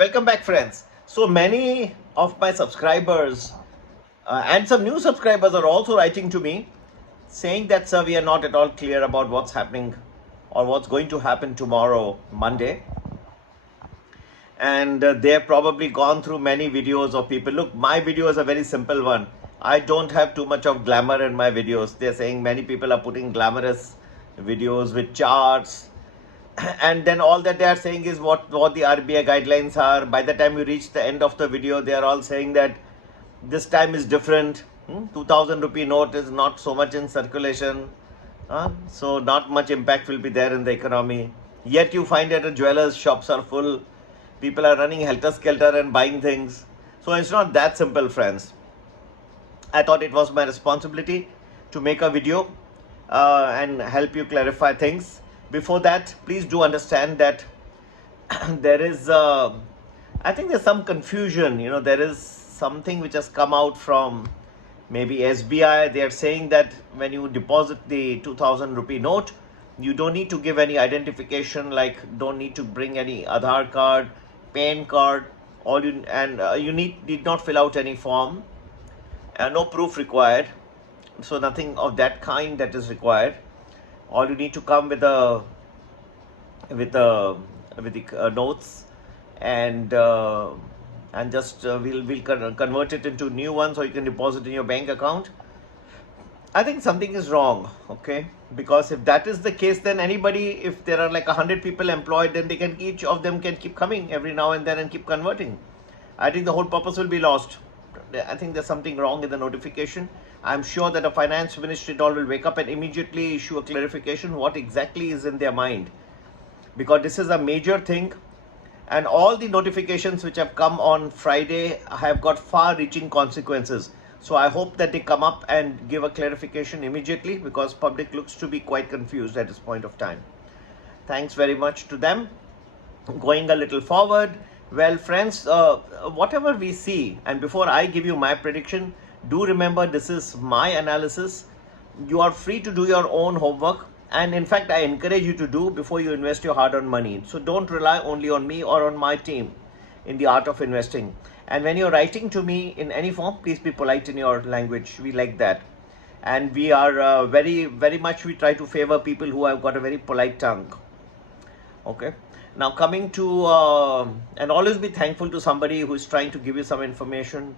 Welcome back, friends. So many of my subscribers and some new subscribers are also writing to me saying that, sir, we are not at all clear about what's happening or what's going to happen tomorrow, Monday. And they have probably gone through many videos of people. Look, my video is a very simple one. I don't have too much of glamour in my videos. They're saying many people are putting glamorous videos with charts. And then all that they are saying is what the RBI guidelines are. By the time you reach the end of the video, they are all saying that this time is different. 2000 rupee note is not so much in circulation. So not much impact will be there in the economy. Yet you find that the jewelers' shops are full. People are running helter-skelter and buying things. So it's not that simple, friends. I thought it was my responsibility to make a video and help you clarify things. Before that, please do understand that there is, I think there's some confusion. There is something which has come out from maybe SBI. They are saying that when you deposit the 2000 rupee note, you don't need to give any identification, like don't need to bring any Aadhaar card, PAN card, you need not fill out any form, no proof required. So nothing of that kind that is required. All you need to come with the notes and just we'll convert it into new ones, so you can deposit in your bank account. I think something is wrong, okay? Because if that is the case, then anybody, if there are like 100 people employed, then each of them can keep coming every now and then and keep converting. I think the whole purpose will be lost. I think there's something wrong in the notification. I'm sure that the finance ministry will wake up and immediately issue a clarification what exactly is in their mind, because this is a major thing, and all the notifications which have come on Friday have got far-reaching consequences. So I hope that they come up and give a clarification immediately, because public looks to be quite confused at this point of time. Thanks very much to them. Going a little forward, well, friends, whatever we see, and before I give you my prediction, do remember this is my analysis. You are free to do your own homework, and in fact I encourage you to do before you invest your hard-earned money. So don't rely only on me or on my team in the art of investing. And when you're writing to me in any form, please be polite in your language. We like that, and we are very much, we try to favor people who have got a very polite tongue. Okay, now coming to and always be thankful to somebody who is trying to give you some information,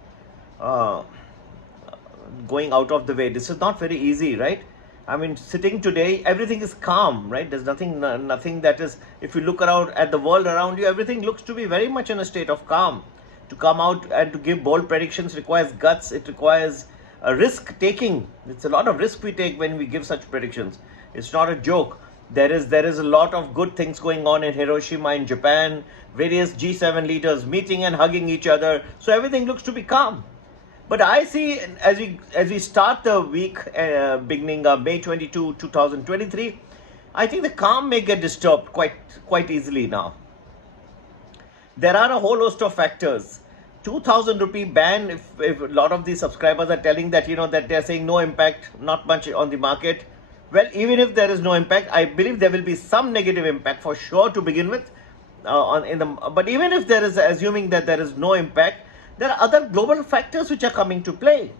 going out of the way. This is not very easy, right? I mean, sitting today, everything is calm, right? There's nothing that is, if you look around at the world around you, everything looks to be very much in a state of calm. To come out and to give bold predictions requires guts. It requires a risk taking. It's a lot of risk we take when we give such predictions. It's not a joke. There is a lot of good things going on in Hiroshima in Japan, various G7 leaders meeting and hugging each other. So everything looks to be calm. But I see, as we start the week beginning May 22, 2023, I think the calm may get disturbed quite easily now. There are a whole host of factors. 2000 rupee ban, if a lot of these subscribers are telling that, that they're saying no impact, not much on the market. Well, even if there is no impact, I believe there will be some negative impact for sure to begin with. But even if there is, assuming that there is no impact, there are other global factors which are coming to play.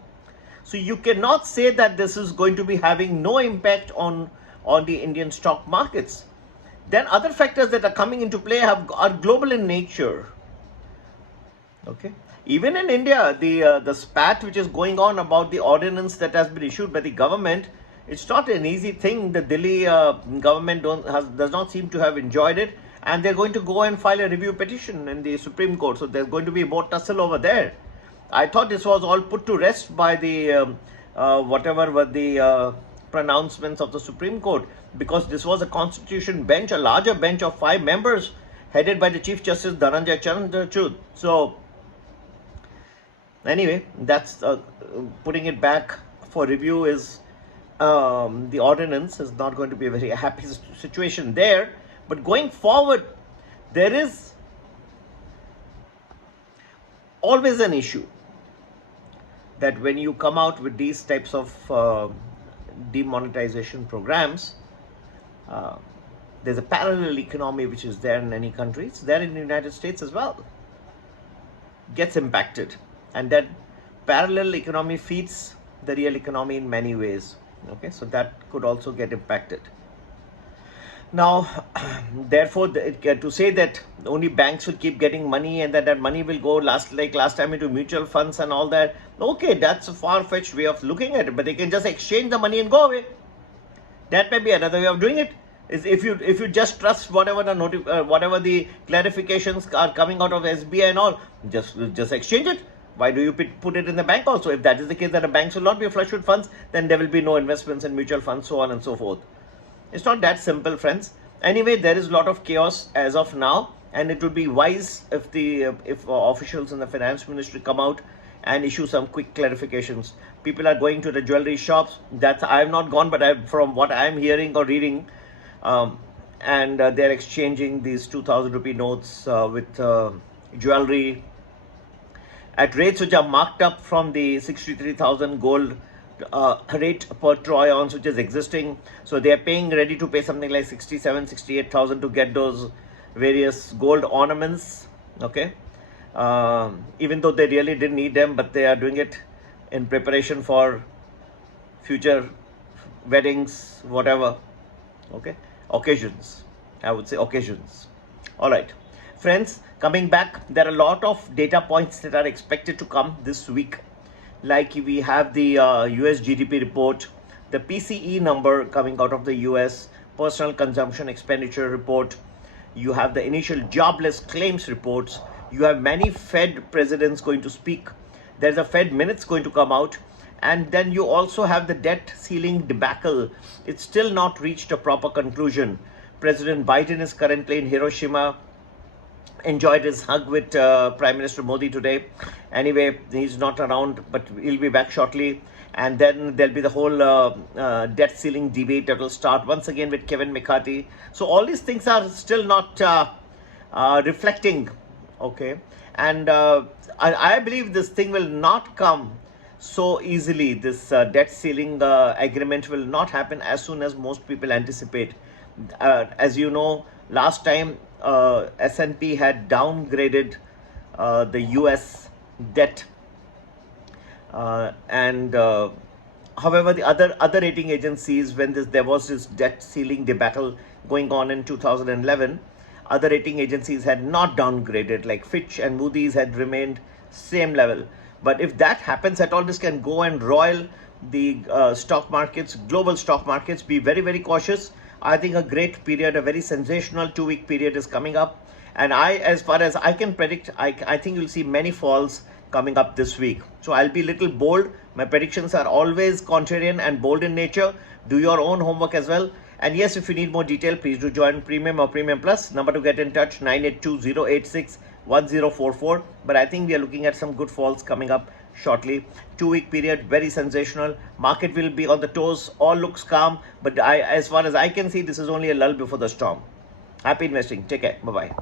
So you cannot say that this is going to be having no impact on the Indian stock markets. Then other factors that are coming into play are global in nature. Okay, even in India, the spat which is going on about the ordinance that has been issued by the government, it's not an easy thing. The Delhi government does not seem to have enjoyed it, and they're going to go and file a review petition in the Supreme Court. So there's going to be more tussle over there. I thought this was all put to rest by the whatever were the pronouncements of the Supreme Court, because this was a constitution bench, a larger bench of 5 members headed by the Chief Justice Dhananjay Chandrachud. So anyway, that's putting it back for review. Is the ordinance is not going to be a very happy situation there. But going forward, there is always an issue that when you come out with these types of demonetization programs, there's a parallel economy which is there in many countries, there in the United States as well. gets impacted, and that parallel economy feeds the real economy in many ways. Okay, so that could also get impacted. Now, therefore, to say that only banks will keep getting money and that money will go like last time into mutual funds and all that, okay, that's a far-fetched way of looking at it. But they can just exchange the money and go away. That may be another way of doing it. Is if you just trust whatever whatever the clarifications are coming out of SBI and all, just exchange it. Why do you put it in the bank also? If that is the case, that the banks will not be flush with funds, then there will be no investments in mutual funds, so on and so forth. It's not that simple, friends. Anyway, there is a lot of chaos as of now, and it would be wise if officials in the finance ministry come out and issue some quick clarifications. People are going to the jewelry shops. I have not gone, but from what I am hearing or reading, and they're exchanging these 2,000 rupee notes with jewelry at rates which are marked up from the 63,000 gold rate per troy ounce which is existing. So they are ready to pay something like 67,000-68,000 to get those various gold ornaments. Okay, even though they really didn't need them, but they are doing it in preparation for future weddings, whatever. Okay, occasions, I would say occasions. All right, friends, coming back, there are a lot of data points that are expected to come this week. Like we have the US GDP report, the PCE number coming out of the US, personal consumption expenditure report. You have the initial jobless claims reports. You have many Fed presidents going to speak. There's a Fed minutes going to come out. And then you also have the debt ceiling debacle. It's still not reached a proper conclusion. President Biden is currently in Hiroshima. Enjoyed his hug with Prime Minister Modi today. Anyway, he's not around, but he'll be back shortly. And then there'll be the whole debt ceiling debate that will start once again with Kevin McCarthy. So all these things are still not reflecting. Okay, and I believe this thing will not come so easily. This debt ceiling agreement will not happen as soon as most people anticipate. As you know, last time S&P had downgraded the US debt, and however, the other rating agencies, when there was this debt ceiling debacle going on in 2011, other rating agencies had not downgraded. Like Fitch and Moody's had remained same level. But if that happens at all, this can go and roil the stock markets, global stock markets. Be very, very cautious. I think a great period, a very sensational 2-week period is coming up. And as far as I can predict, I think you'll see many falls coming up this week. So I'll be a little bold. My predictions are always contrarian and bold in nature. Do your own homework as well. And yes, if you need more detail, please do join Premium or Premium Plus. Number to get in touch, 982-086-1044. But I think we are looking at some good falls coming up shortly. 2-week period, very sensational. Market will be on the toes. All looks calm. But as far as I can see, this is only a lull before the storm. Happy investing. Take care. Bye-bye.